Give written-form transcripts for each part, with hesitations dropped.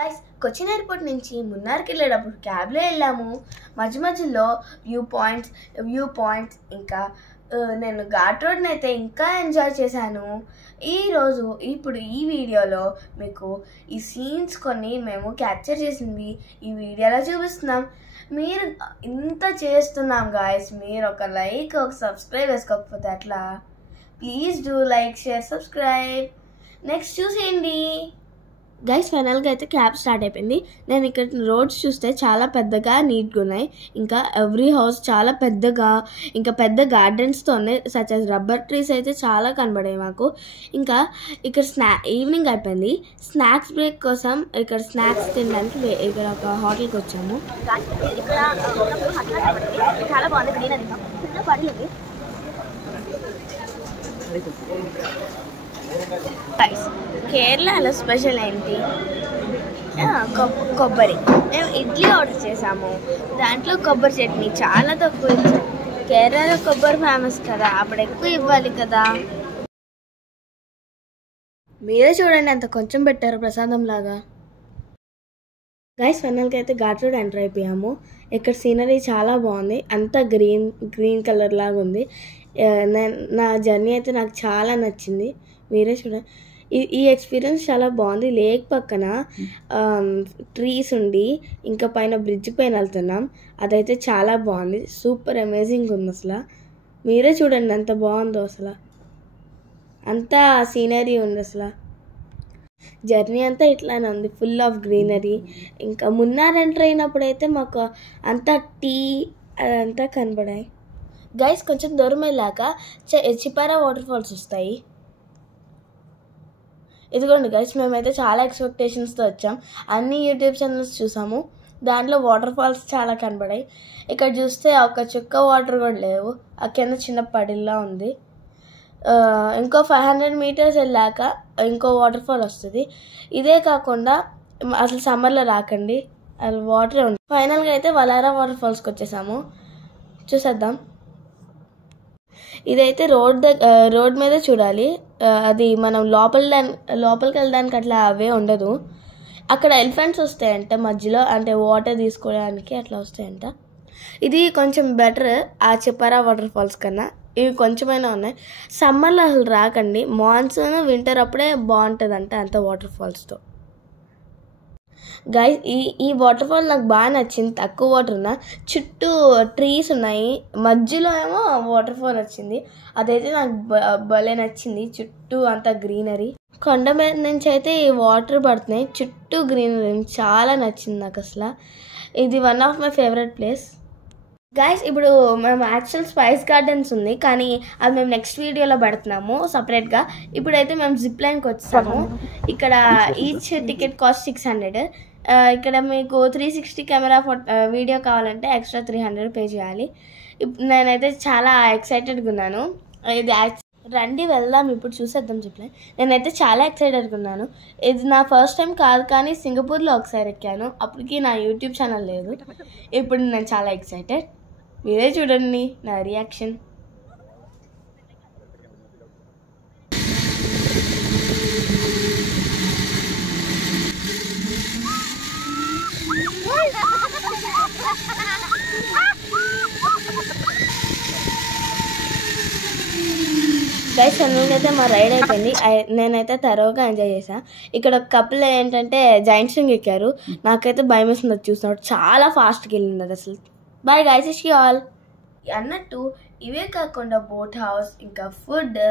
Guys Cochin airport నుంచి మున్నార్కి వెళ్ళేటప్పుడు క్యాబ్లో వెళ్ళాము. మధ్యలో వ్యూ పాయింట్స్ ఇంకా నేను ఘాట్ రోడ్ని అయితే ఇంకా ఎంజాయ్ చేశాను. ఇప్పుడు ఈ వీడియోలో మీకు ఈ సీన్స్ కొన్ని మేము క్యాప్చర్ చేసినవి ఈ వీడియోలో చూపిస్తున్నాం. మీరు ఇంత చేస్తున్నాం గాయస్, మీరు ఒక లైక్ ఒక సబ్స్క్రైబ్ వేసుకోకపోతే అట్లా. Please do like share subscribe. Next చూసేయండి గైస్. ఫైనల్గా అయితే క్యాబ్ స్టార్ట్ అయిపోయింది. నేను ఇక్కడ రోడ్స్ చూస్తే చాలా పెద్దగా నీట్గా ఉన్నాయి. ఇంకా ఎవ్రీ హౌస్ చాలా పెద్దగా, ఇంకా పెద్ద గార్డెన్స్తో ఉన్నాయి. సచ్ యాజ్ రబ్బర్ ట్రీస్ అయితే చాలా కనబడాయి మాకు. ఇంకా ఇక్కడ ఈవినింగ్ అయిపోయింది. స్నాక్స్ బ్రేక్ కోసం ఇక్కడ స్నాక్స్ తినడానికి ఇక్కడ ఒక హోటల్కి వచ్చాము. చాలా బాగుంది. కేరళలో స్పెషల్ ఏంటి? కొబ్బరి. మేము ఇడ్లీ ఆర్డర్ చేసాము, దాంట్లో కొబ్బరి చట్నీ చాలా తక్కువ ఇచ్చాము. కేరళలో కొబ్బరి ఫేమస్ కదా, అప్పుడు ఎక్కువ ఇవ్వాలి కదా. మీరే చూడండి ఎంత కొంచెం పెట్టారు ప్రసాదం లాగా. గైస్ ఫైనల్గా అయితే ఘాట్ రోడ్ ఎంటర్ అయిపోయాము. ఇక్కడ సీనరీ చాలా బాగుంది, అంతా గ్రీన్ కలర్ లాగా ఉంది. నా జర్నీ అయితే నాకు చాలా నచ్చింది. మీరే చూడండి, ఈ ఎక్స్పీరియన్స్ చాలా బాగుంది. లేక్ పక్కన ట్రీస్ ఉండి ఇంకా పైన బ్రిడ్జ్ పైన వెళ్తున్నాం. అదైతే చాలా బాగుంది, సూపర్ అమేజింగ్ ఉంది అసలు. మీరే చూడండి ఎంత బాగుందో అసలు, అంతా సీనరీ ఉంది అసలు. జర్నీ అంతా ఇట్లానే ఉంది, ఫుల్ ఆఫ్ గ్రీనరీ. ఇంకా మున్నార్ ఎంటర్ అయినప్పుడు అయితే మాకు అంతా టీ అదంతా కనబడాయి. గైస్ కొంచెం దూరం వెళ్ళాక చిపారా వాటర్ ఫాల్స్ వస్తాయి. ఇదిగోండి గైస్, మేమైతే చాలా ఎక్స్పెక్టేషన్స్తో వచ్చాం. అన్ని యూట్యూబ్ ఛానల్స్ చూసాము, దాంట్లో వాటర్ ఫాల్స్ చాలా కనబడాయి. ఇక్కడ చూస్తే ఒక చుక్క వాటర్ కూడా లేవు, ఆ కింద చిన్న పడిల్లా ఉంది. ఇంకో 500 meters వెళ్ళాక ఇంకో వాటర్ ఫాల్ వస్తుంది. ఇదే కాకుండా అసలు సమ్మర్లో రాకండి, అది వాటరే ఉంది. ఫైనల్గా అయితే వలారా వాటర్ ఫాల్స్కి వచ్చేసాము, చూసేద్దాం. ఇదైతే రోడ్ మీద చూడాలి. అది మనం లోపలికి వెళ్ళడానికి అట్లా అవే ఉండదు. అక్కడ ఎలిఫెంట్స్ వస్తాయంట మధ్యలో, అంటే వాటర్ తీసుకోవడానికి అట్లా వస్తాయంట. ఇది కొంచెం బెటర్ ఆ చిపారా వాటర్ ఫాల్స్ కన్నా. ఇవి కొంచెమైనా ఉన్నాయి. సమ్మర్లో అసలు రాకండి, మాన్సూన్ వింటర్ అప్పుడే బాగుంటుందంట అంత వాటర్ ఫాల్స్తో. గైస్ ఈ వాటర్ ఫాల్ నాకు బాగా నచ్చింది. తక్కువ వాటర్ ఉన్నా, చుట్టూ ట్రీస్ ఉన్నాయి, మధ్యలో ఏమో వాటర్ ఫాల్ వచ్చింది. అదైతే నాకు భలే నచ్చింది. చుట్టూ అంతా గ్రీనరీ, కొండ మీద నుంచి అయితే ఈ వాటర్ పడుతున్నాయి, చుట్టూ గ్రీనరీ. చాలా నచ్చింది నాకు అసలు. ఇది one of my favourite place. Guys ఇప్పుడు మేము యాక్చువల్ స్పైస్ గార్డెన్స్ ఉంది, కానీ అది మేము నెక్స్ట్ వీడియోలో పెడుతున్నాము సపరేట్గా. ఇప్పుడైతే మేము జిప్ లైన్కి వచ్చాము. ఇక్కడ ఈచ్ టికెట్ కాస్ట్ 600. ఇక్కడ మీకు 360 కెమెరా వీడియో కావాలంటే ఎక్స్ట్రా 300 పే చేయాలి. నేనైతే చాలా ఎక్సైటెడ్గా ఉన్నాను. ఇది రండి వెళ్దాం, ఇప్పుడు చూసేద్దాం జిప్ లైన్. నేనైతే చాలా ఎక్సైటెడ్గా ఉన్నాను. ఇది నా ఫస్ట్ టైం కాదు, కానీ సింగపూర్లో ఒకసారి ఎక్కాను, అప్పటికి నా యూట్యూబ్ ఛానల్ లేదు. ఇప్పుడు నేను చాలా ఎక్సైటెడ్, మీరే చూడండి నా రియాక్షన్. గైస్ అయితే మా రైడ్ అయిపోయింది. నేనైతే తరోగా ఎంజాయ్ చేశాను. ఇక్కడ ఒక కపుల్ ఏంటంటే జైంట్ స్వింగ్ ఎక్కారు. నాకైతే భయం వేస్తుంది అది చూసినప్పుడు, చాలా ఫాస్ట్గా వెళ్ళింది అది అసలు. బాయ్ గైస్, ఇష్ యూ ఆల్. అన్నట్టు ఇవే కాకుండా బోట్ హౌస్ ఇంకా ఫుడ్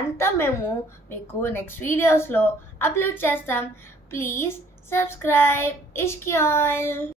అంతా మేము మీకు నెక్స్ట్ వీడియోస్లో అప్లోడ్ చేస్తాం. Please subscribe. ఇష్ యూ ఆల్.